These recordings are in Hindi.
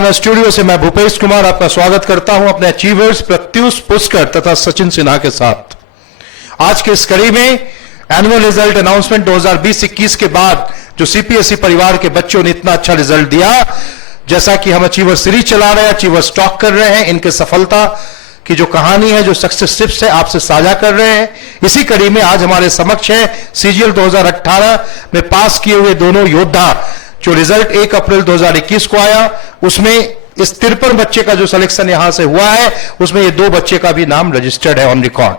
तेलंगाना स्टूडियो से मैं भूपेश कुमार आपका स्वागत करता हूं अपने अचीवर्स प्रत्युष पुष्कर तथा सचिन सिन्हा के साथ। आज के इस कड़ी में एनुअल रिजल्ट अनाउंसमेंट 2020-21 के बाद जो सीपीएसई परिवार के बच्चों ने इतना अच्छा रिजल्ट दिया, जैसा कि हम अचीवर सीरीज चला रहे हैं, अचीवर स्टॉक कर रहे हैं, इनके सफलता की जो कहानी है, जो सक्सेस टिप्स है, आपसे साझा कर रहे हैं। इसी कड़ी में आज हमारे समक्ष है सीजीएल 2018 में पास किए हुए दोनों योद्धा, जो रिजल्ट 1 अप्रैल 2021 को आया, उसमें इस 53 बच्चे का जो सिलेक्शन यहां से हुआ है, उसमें ये 2 बच्चे का भी नाम रजिस्टर्ड है ऑन रिकॉर्ड।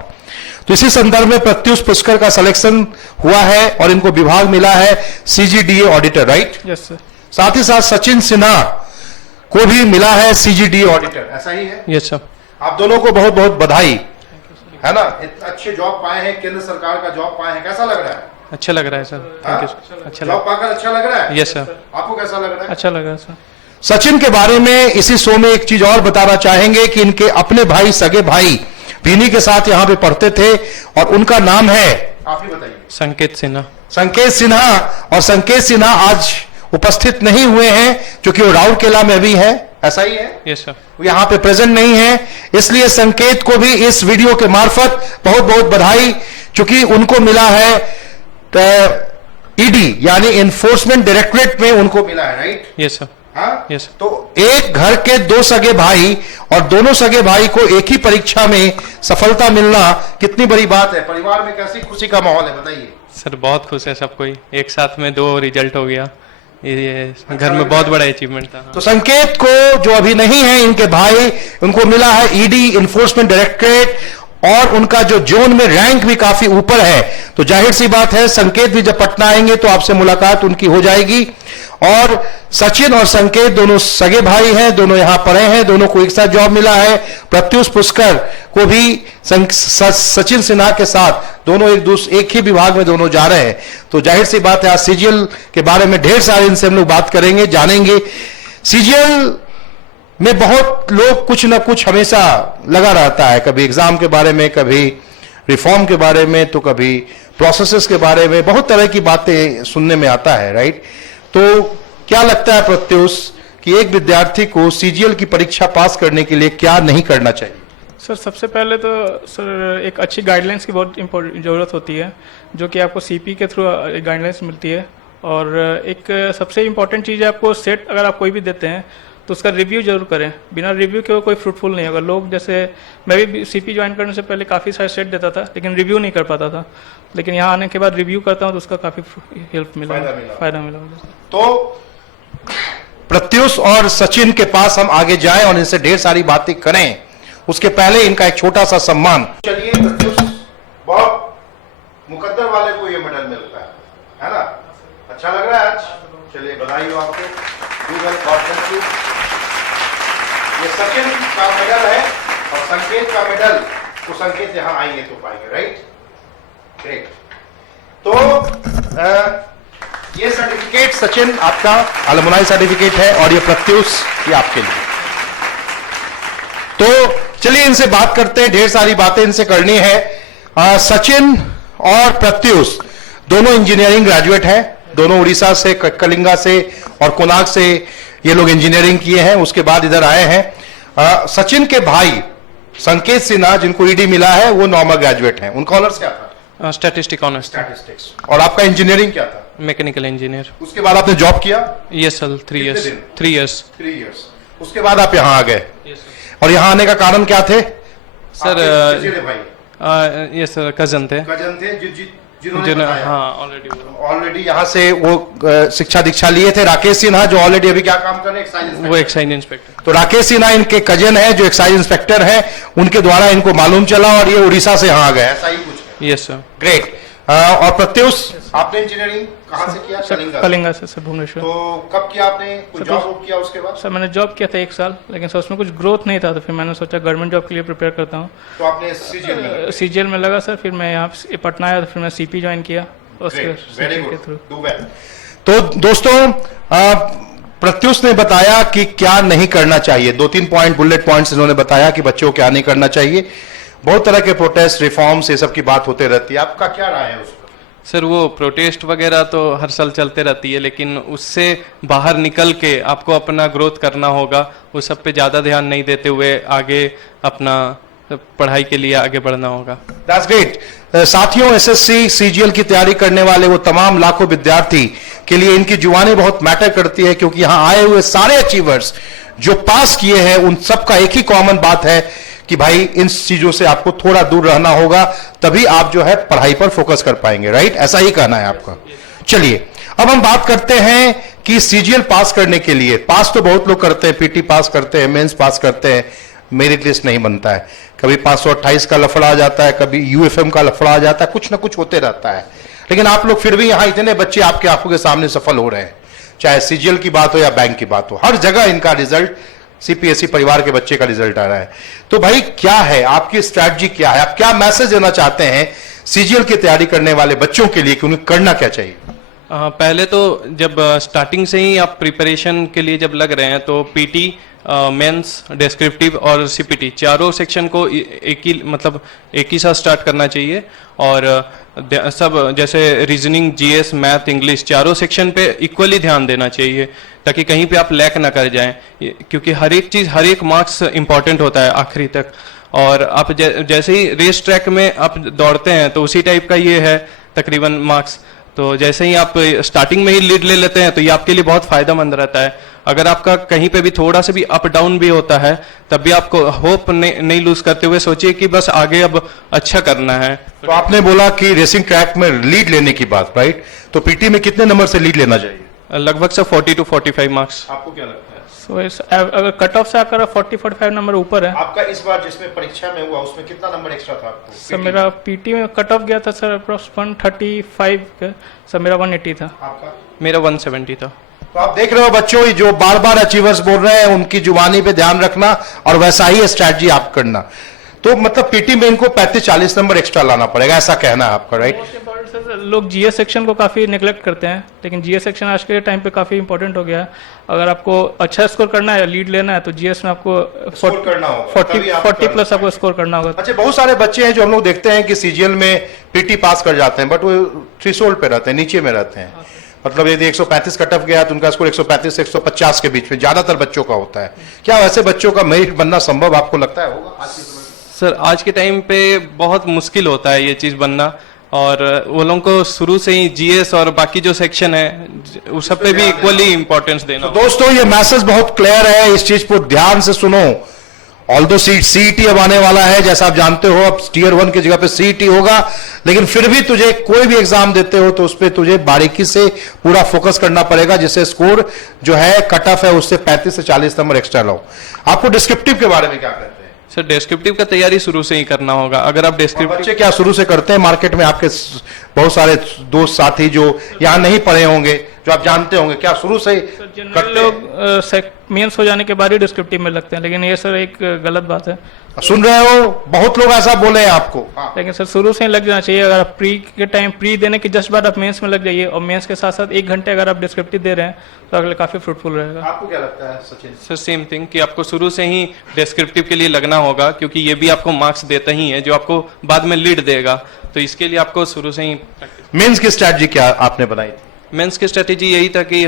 तो इसी संदर्भ में प्रत्युष पुष्कर का सिलेक्शन हुआ है और इनको विभाग मिला है सीजीडीए ऑडिटर, राइट? Yes sir. साथ ही साथ सचिन सिन्हा को भी मिला है सीजीडीए ऑडिटर, ऐसा ही है? Yes sir. आप दोनों को बहुत बहुत बधाई, है ना? इतने अच्छे जॉब पाए हैं, केंद्र सरकार का जॉब पाए हैं, कैसा लग रहा है? अच्छा लग रहा है सर, थैंक यू। अच्छा जॉब पाकर अच्छा लग रहा है? Yes sir. आपको कैसा लग रहा है? अच्छा लग रहा है सर। सचिन के बारे में इसी शो में एक चीज और बताना चाहेंगे कि इनके अपने भाई, सगे भाई भीनी के साथ यहाँ पे पढ़ते थे और उनका नाम है, आप ही बताइए। संकेत सिन्हा। संकेत सिन्हा। और संकेत सिन्हा आज उपस्थित नहीं हुए हैं क्योंकि वो राउरकेला में भी है, ऐसा ही है? Yes sir. वो यहाँ पे प्रेजेंट नहीं है, इसलिए संकेत को भी इस वीडियो के मार्फत बहुत बहुत बधाई, क्योंकि उनको मिला है ईडी यानी एनफोर्समेंट डायरेक्टरेट में उनको मिला है, राइट? Yes sir. हाँ? यस। तो एक घर के 2 सगे भाई और दोनों सगे भाई को एक ही परीक्षा में सफलता मिलना कितनी बड़ी बात है। परिवार में कैसी खुशी का माहौल है, बताइए। सर बहुत खुश है सब कोई, एक साथ में 2 रिजल्ट हो गया, ये घर में बहुत बड़ा अचीवमेंट था। तो संकेत को, जो अभी नहीं है इनके भाई, उनको मिला है ईडी एनफोर्समेंट डायरेक्टरेट और उनका जो जोन में रैंक भी काफी ऊपर है। तो जाहिर सी बात है, संकेत भी जब पटना आएंगे तो आपसे मुलाकात उनकी हो जाएगी। और सचिन और संकेत दोनों सगे भाई हैं, दोनों यहां पढ़े हैं, दोनों को एक साथ जॉब मिला है। प्रत्युष पुष्कर को भी सचिन सिन्हा के साथ दोनों एक ही विभाग में दोनों जा रहे हैं। तो जाहिर सी बात है, आज सीजीएल के बारे में ढेर सारे इनसे हम लोग बात करेंगे, जानेंगे। सीजीएल में बहुत लोग कुछ ना कुछ हमेशा लगा रहता है, कभी एग्जाम के बारे में, कभी रिफॉर्म के बारे में, तो कभी प्रोसेसेस के बारे में, बहुत तरह की बातें सुनने में आता है, राइट? तो क्या लगता है प्रत्युष कि एक विद्यार्थी को सीजीएल की परीक्षा पास करने के लिए क्या नहीं करना चाहिए? सर सबसे पहले तो सर एक अच्छी गाइडलाइंस की बहुत ज़रूरत होती है, जो कि आपको सीपी के थ्रू गाइडलाइंस मिलती है। और एक सबसे इम्पॉर्टेंट चीज़ है, आपको सेट अगर आप कोई भी देते हैं तो उसका रिव्यू जरूर करें। बिना रिव्यू के वो कोई फ्रूटफुल नहीं होगा। लोग, जैसे मैं भी सीपी ज्वाइन करने से पहले काफ़ी सारे सेट देता था, लेकिन रिव्यू नहीं कर पाता था। लेकिन यहाँ आने के बाद रिव्यू करता हूँ तो उसका काफ़ी हेल्प मिला, फायदा मिला। तो प्रत्युष और सचिन के पास हम आगे जाएं और इनसे ढेर सारी बातें करें, उसके पहले इनका एक छोटा सा सम्मान। चलिए, प्रत्युष बहुत मुकद्दर वाले को ये मेडल मिलता है ना? अच्छा लग रहा है आज? चलिए, बधाई हो आपको। ये सचिन का मेडल है और संकेत का मेडल, तो संकेत यहां आएंगे तो पाएंगे, राइट? ग्रेट। तो ये सर्टिफिकेट सचिन आपका अलुमनाई सर्टिफिकेट है और ये प्रत्युष ये आपके लिए। तो चलिए इनसे बात करते हैं, ढेर सारी बातें इनसे करनी है। सचिन और प्रत्युष दोनों इंजीनियरिंग ग्रेजुएट हैं, दोनों उड़ीसा से, कलिंगा से और कोनार्क से ये लोग इंजीनियरिंग किए हैं, उसके बाद इधर आए हैं। सचिन के भाई संकेत सिन्हा, जिनको ईडी मिला है, वो नॉर्मल ग्रेजुएट हैं। उनका ऑनर्स क्या था? Statistics honours. स्टैटिस्टिक्स। और आपका इंजीनियरिंग क्या था? Mechanical engineer. उसके बाद आपने जॉब किया? Yes sir, 3 years. उसके बाद आप यहाँ आ गए। और यहाँ आने का कारण क्या थे? सर ये सर कजन थे जिन्होंने हाँ ऑलरेडी यहाँ से वो शिक्षा दीक्षा लिए थे। राकेश सिन्हा, जो ऑलरेडी अभी क्या काम कर रहे हैं? वो एक्साइज इंस्पेक्टर। तो राकेश सिन्हा इनके कजन है जो एक्साइज इंस्पेक्टर है, उनके द्वारा इनको मालूम चला और ये उड़ीसा से यहाँ आ गए, ऐसा ही कुछ है? Yes sir. ग्रेट। और प्रत्युष, आपने इंजीनियरिंग कहाँ से किया? कलिंगा से सर, भुवनेश्वर। तो कब किया आपने? कुछ जॉब किया उसके बाद? सर मैंने जॉब किया था 1 साल, लेकिन सर उसमें कुछ ग्रोथ नहीं था, तो फिर मैंने सोचा गवर्नमेंट जॉब के लिए प्रिपेयर करता हूँ। तो आपने सीजीएल में लगा सर। फिर मैं यहाँ पटना आया तो फिर मैं सीपी ज्वाइन किया उसके थ्रू। तो दोस्तों, प्रत्युष ने बताया कि क्या नहीं करना चाहिए, 2-3 पॉइंट, बुलेट पॉइंट्स इन्होंने बताया कि बच्चों को क्या नहीं करना चाहिए। बहुत तरह के प्रोटेस्ट, रिफॉर्म्स, ये सब की बात होते रहती है, आपका क्या राय है उस पर? सर वो प्रोटेस्ट वगैरह तो हर साल चलते रहती है, लेकिन उससे बाहर निकल के आपको अपना ग्रोथ करना होगा। उस सब पे ज़्यादा ध्यान नहीं देते हुए आगे अपना पढ़ाई के लिए आगे बढ़ना होगा। That's great. साथियों, एसएससी सीजीएल की तैयारी करने वाले वो तमाम लाखों विद्यार्थी के लिए इनकी जुबानी बहुत मैटर करती है, क्योंकि यहां आए हुए सारे अचीवर्स जो पास किए हैं उन सबका एक ही कॉमन बात है कि भाई इन चीजों से आपको थोड़ा दूर रहना होगा, तभी आप जो है पढ़ाई पर फोकस कर पाएंगे। राइट, ऐसा ही कहना है आपका। चलिए अब हम बात करते हैं कि सीजीएल पास करने के लिए, पास तो बहुत लोग करते हैं, पीटी पास करते हैं, मेंस पास करते हैं, मेरिट लिस्ट नहीं बनता है, कभी 528 का लफड़ा आ जाता है, कभी यूएफएम का लफड़ा आ जाता है, कुछ ना कुछ होते रहता है। लेकिन आप लोग फिर भी यहां इतने बच्चे आपके आंखों के सामने सफल हो रहे हैं, चाहे सीजीएल की बात हो या बैंक की बात हो, हर जगह इनका रिजल्ट सीपीएसई परिवार के बच्चे का रिजल्ट आ रहा है। तो भाई क्या है आपकी स्ट्रैटेजी, क्या है, आप क्या मैसेज देना चाहते हैं सीजीएल की तैयारी करने वाले बच्चों के लिए कि उन्हें करना क्या चाहिए? पहले तो जब स्टार्टिंग से ही आप प्रिपरेशन के लिए जब लग रहे हैं तो पीटी, मेंस, डिस्क्रिप्टिव और सीपीटी चारों सेक्शन को एक ही साथ स्टार्ट करना चाहिए। और सब जैसे रीजनिंग, जीएस, मैथ, इंग्लिश चारों सेक्शन पे इक्वली ध्यान देना चाहिए, ताकि कहीं पे आप लैक ना कर जाएं, क्योंकि हर एक चीज़, हर एक मार्क्स इंपॉर्टेंट होता है आखिरी तक। और आप जैसे ही रेस ट्रैक में आप दौड़ते हैं तो उसी टाइप का ये है तकरीबन मार्क्स। तो जैसे ही आप स्टार्टिंग में ही लीड ले लेते हैं तो ये आपके लिए बहुत फायदेमंद रहता है। अगर आपका कहीं पे भी थोड़ा सा भी अप डाउन भी होता है तब भी आपको होप नहीं लूज करते हुए सोचिए कि बस आगे अब अच्छा करना है। तो आपने बोला कि रेसिंग ट्रैक में लीड लेने की बात, राइट? तो पीटी में कितने नंबर से लीड लेना चाहिए? लगभग से 40 to 45 मार्क्स। आपको क्या लगता है? अगर कट ऑफ से आकर 40-45 नंबर ऊपर है। आपका इस बार जिसमें परीक्षा में हुआ उसमें कितना नंबर एक्स्ट्रा था आपको? सर मेरा पीटी में कट ऑफ गया था सर अप्रोक्स 135 का, सर मेरा 180 था। आपका? मेरा 170 था। तो आप देख रहे हो बच्चों, ये जो बार बार अचीवर्स बोल रहे हैं उनकी जुबानी पे ध्यान रखना और वैसा ही स्ट्रैटेजी आप करना। तो मतलब पीटी में इनको 35-40 नंबर एक्स्ट्रा लाना पड़ेगा, ऐसा कहना है आपका, राइट? सर लोग जीएस सेक्शन को काफी नेग्लेक्ट करते हैं, लेकिन जीएस सेक्शन आज के टाइम पे काफी इंपॉर्टेंट हो गया है। अगर आपको अच्छा स्कोर करना है, लीड लेना है, तो जीएस में आपको 40 प्लस आपको स्कोर करना होगा। अच्छा, बहुत सारे बच्चे हैं जो हम लोग देखते हैं कि सीजीएल में पीटी पास कर जाते हैं, बट वो थ्रेशोल्ड पे रहते हैं, नीचे में रहते हैं। मतलब यदि 135 कट ऑफ गया तो उनका स्कोर 135 से 150 के बीच में ज्यादातर बच्चों का होता है। क्या वैसे बच्चों का मेरिट बनना संभव आपको लगता है होगा? सर आज के टाइम पे बहुत मुश्किल होता है ये चीज़ बनना, और वो लोगों को शुरू से ही जीएस और बाकी जो सेक्शन है उस सब पे भी इक्वली इंपॉर्टेंस देना। तो दोस्तों ये मैसेज बहुत क्लियर है, इस चीज को ध्यान से सुनो। ऑल्दो सीईटी अब आने वाला है, जैसा आप जानते हो, अब टीयर 1 की जगह पे सीईटी होगा, लेकिन फिर भी तुझे कोई भी एग्जाम देते हो तो उस पर तुझे बारीकी से पूरा फोकस करना पड़ेगा, जिससे स्कोर जो है कट ऑफ है उससे 35 से 40 नंबर एक्स्ट्रा लो। आपको डिस्क्रिप्टिव के बारे में क्या कहते हैं? सर डिस्क्रिप्टिव का तैयारी शुरू से ही करना होगा। अगर आप डिस्क्रिप्टिव, बच्चे क्या शुरू से करते हैं? मार्केट में आपके बहुत सारे दोस्त साथी जो यहाँ नहीं पढ़े होंगे, जो आप जानते होंगे, क्या शुरू से जनरल लोग मेंस हो जाने के बाद ही डिस्क्रिप्टिव में लगते हैं, लेकिन ये सर एक गलत बात है। सुन रहे हो, बहुत लोग ऐसा बोले हैं आपको। लेकिन सर शुरू से ही लग जाना चाहिए। अगर आप प्री के टाइम, प्री देने के जस्ट बाद आप मेंस में लग जाइए, और मेंस के साथ साथ 1 घंटे अगर आप डिस्क्रिप्टिव दे रहे हैं तो अगले काफी फ्रूटफुल रहेगा। आपको क्या लगता है सचिन? सर सेम थिंग कि आपको शुरू से ही डिस्क्रिप्टिव के लिए लगना होगा, क्योंकि ये भी आपको मार्क्स देता ही है जो आपको बाद में लीड देगा। तो इसके लिए आपको शुरू से ही मेंस की स्ट्रैटेजी क्या आपने बनाई थी? मेंस की स्ट्रेटेजी यही था कि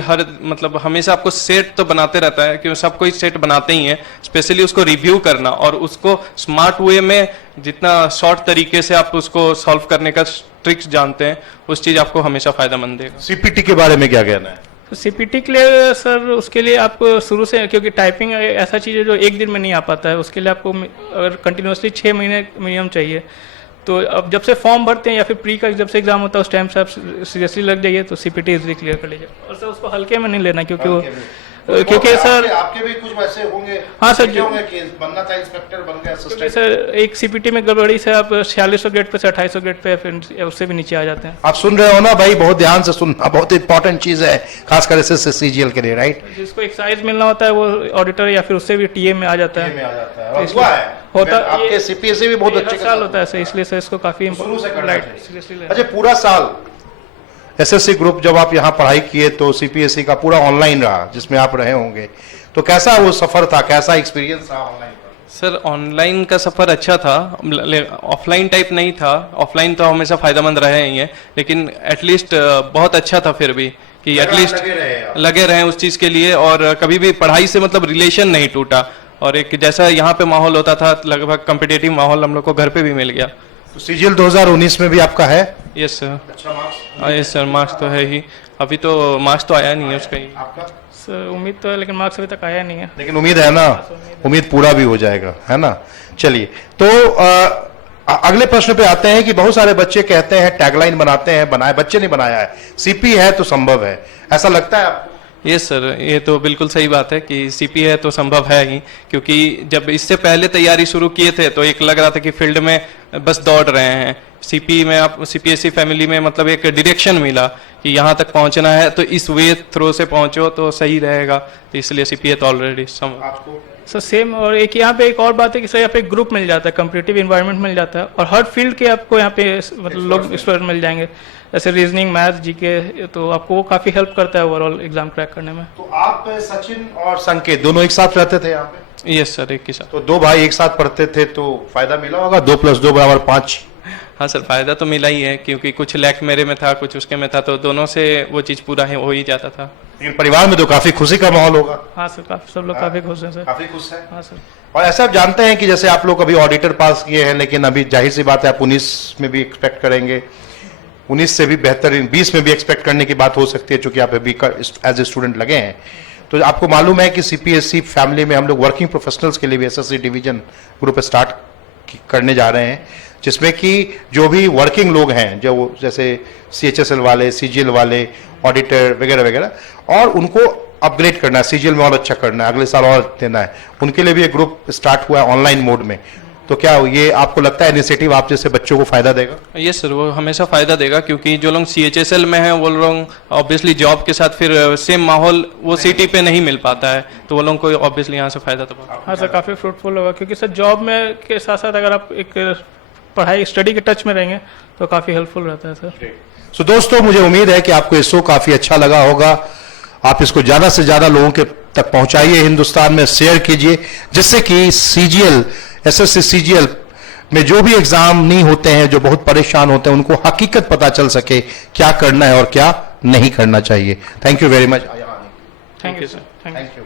हमेशा आपको सेट तो बनाते रहता है, क्योंकि सब कोई सेट बनाते ही हैं, स्पेशली उसको रिव्यू करना और उसको स्मार्ट वे में जितना शॉर्ट तरीके से आप उसको सॉल्व करने का ट्रिक्स जानते हैं, उस चीज आपको हमेशा फायदेमंद देगा। सीपीटी के बारे में क्या कहना है? तो सीपीटी के लिए सर, उसके लिए आपको शुरू से, क्योंकि टाइपिंग ऐसा चीज़ है जो एक दिन में नहीं आ पाता है, उसके लिए आपको अगर कंटिन्यूसली 6 महीने मिनिमम चाहिए। तो अब जब से फॉर्म भरते हैं या फिर प्री का जब से एग्जाम होता है उस टाइम से आप सीरियसली लग जाइए तो सीपीटी इजीली क्लियर कर लीजिए। और सर उसको हल्के में नहीं लेना, क्योंकि वो सर आपके भी कुछ वैसे होंगे। हाँ सर, कि बनना था इंस्पेक्टर, बन गया असिस्टेंट। सर एक सीपीटी में गड़बड़ी से आप 4600 ग्रेड पे से 2800 ग्रेड पे फिर उससे भी नीचे आ जाते हैं। आप सुन रहे हो ना भाई, बहुत ध्यान से सुनना, बहुत इंपॉर्टेंट चीज है, खासकर एसएससी सीजीएल के लिए, राइट? जिसको एक्साइज मिलना होता है वो ऑडिटर या फिर उससे भी टीए में आ जाता है। होता आपके सीपीएससी भी बहुत अच्छे साल होता है सर, इसलिए सर इसको काफी इम्पोर्टेंट। अच्छा, पूरा साल एसएससी ग्रुप जब आप यहाँ पढ़ाई किए तो सीपीएससी का पूरा ऑनलाइन रहा, जिसमें आप रहे होंगे, तो कैसा वो सफर था, कैसा एक्सपीरियंस था ऑनलाइन? सर ऑनलाइन का सफ़र अच्छा था, ऑफलाइन टाइप नहीं था। ऑफलाइन तो हमेशा फ़ायदेमंद रहे ही हैं, लेकिन एटलीस्ट बहुत अच्छा था फिर भी कि एटलीस्ट लगे रहे उस चीज़ के लिए, और कभी भी पढ़ाई से मतलब रिलेशन नहीं टूटा। और एक जैसा यहाँ पे माहौल होता था, लगभग कम्पिटिटिव माहौल हम लोग को घर पे भी मिल गया। तो सीजीएल 2019 में भी आपका है? Yes sir. Yes sir, marks तो है ही। अभी तो मार्क्स तो आया नहीं है उसका ही। सर उम्मीद तो है, लेकिन मार्क्स अभी तक आया नहीं है। लेकिन उम्मीद है ना, उम्मीद पूरा भी हो जाएगा, है ना। चलिए, तो अगले प्रश्न पे आते हैं कि बहुत सारे बच्चे कहते हैं, टैगलाइन बनाते हैं, बनाए बच्चे नहीं बनाया है, सीपी है तो संभव है, ऐसा लगता है आपको? यस सर, ये तो बिल्कुल सही बात है कि सीपी है तो संभव है ही, क्योंकि जब इससे पहले तैयारी शुरू किए थे तो एक लग रहा था कि फील्ड में बस दौड़ रहे हैं। सीपी में आप सीपीएससी फैमिली में मतलब एक डायरेक्शन मिला कि यहाँ तक पहुँचना है तो इस वे थ्रो से पहुँचो तो सही रहेगा, तो इसलिए सीपी है तो ऑलरेडी संभव। सर सेम, और एक यहाँ पे एक और बात है कि सर यहाँ पे एक ग्रुप मिल जाता है, कम्पिटिटिव इन्वायरमेंट मिल जाता है, और हर फील्ड के आपको यहाँ पे मतलब लोग एक्सपर्ट मिल जाएंगे, जैसे रीजनिंग, मैथ, जीके, तो आपको वो काफी हेल्प करता है ओवरऑल एग्जाम क्रैक करने में। तो आप सचिन और संकेत दोनों एक साथ रहते थे यहाँ पे? यस सर, एक ही साथ। तो दो भाई एक साथ पढ़ते थे तो फायदा मिला होगा, 2 + 2 = 5। हाँ सर, फायदा तो मिला ही है, क्योंकि कुछ लैक मेरे में था, कुछ उसके में था, तो दोनों से वो चीज़ पूरा हो ही जाता था। लेकिन परिवार में तो काफी खुशी का माहौल होगा। हाँ सर, काफी सब लोग काफी खुश हैं सर। काफी खुश है। हाँ सर। और ऐसा आप जानते हैं कि जैसे आप लोग अभी ऑडिटर पास किए हैं, लेकिन अभी जाहिर सी बात है आप 19 में भी एक्सपेक्ट करेंगे, 19 से भी बेहतर 20 में भी एक्सपेक्ट करने की बात हो सकती है, चूंकि आप अभी एज ए स्टूडेंट लगे हैं। तो आपको मालूम है कि सीपीएससी फैमिली में हम लोग वर्किंग प्रोफेशनल्स के लिए भी एसएससी डिवीजन ग्रुप स्टार्ट करने जा रहे हैं, जिसमें कि जो भी वर्किंग लोग हैं, जो जैसे सीएचएसएल वाले, सीजीएल वाले, ऑडिटर वगैरह वगैरह, और उनको अपग्रेड करना है, सीजीएल में और अच्छा करना है, अगले साल और देना है, उनके लिए भी एक ग्रुप स्टार्ट हुआ है ऑनलाइन मोड में। तो क्या ये आपको लगता है इनिशिएटिव आप जैसे बच्चों को फायदा देगा? यस सर, वो हमेशा फायदा देगा, क्योंकि जो लोग सीएचएसएल में हैं वो लोग ऑब्वियसली जॉब के साथ फिर सेम माहौल वो सिटी पे नहीं मिल पाता है, तो वो लोगों को ऑब्वियसली यहाँ से फायदा तो होगा। हाँ सर, काफी फ्रूटफुल होगा, क्योंकि सर जॉब में के साथ साथ अगर आप एक पढ़ाई स्टडी के टच में रहेंगे तो काफी हेल्पफुल रहता है सर। सो दोस्तों, मुझे उम्मीद है कि आपको ये शो काफी अच्छा लगा होगा। आप इसको ज्यादा से ज्यादा लोगों के तक पहुंचाइए, हिंदुस्तान में शेयर कीजिए, जिससे कि सीजीएल, एसएससी सीजीएल में जो भी एग्जाम नहीं होते हैं, जो बहुत परेशान होते हैं, उनको हकीकत पता चल सके क्या करना है और क्या नहीं करना चाहिए। Thank you very much. Thank you sir. Thank you.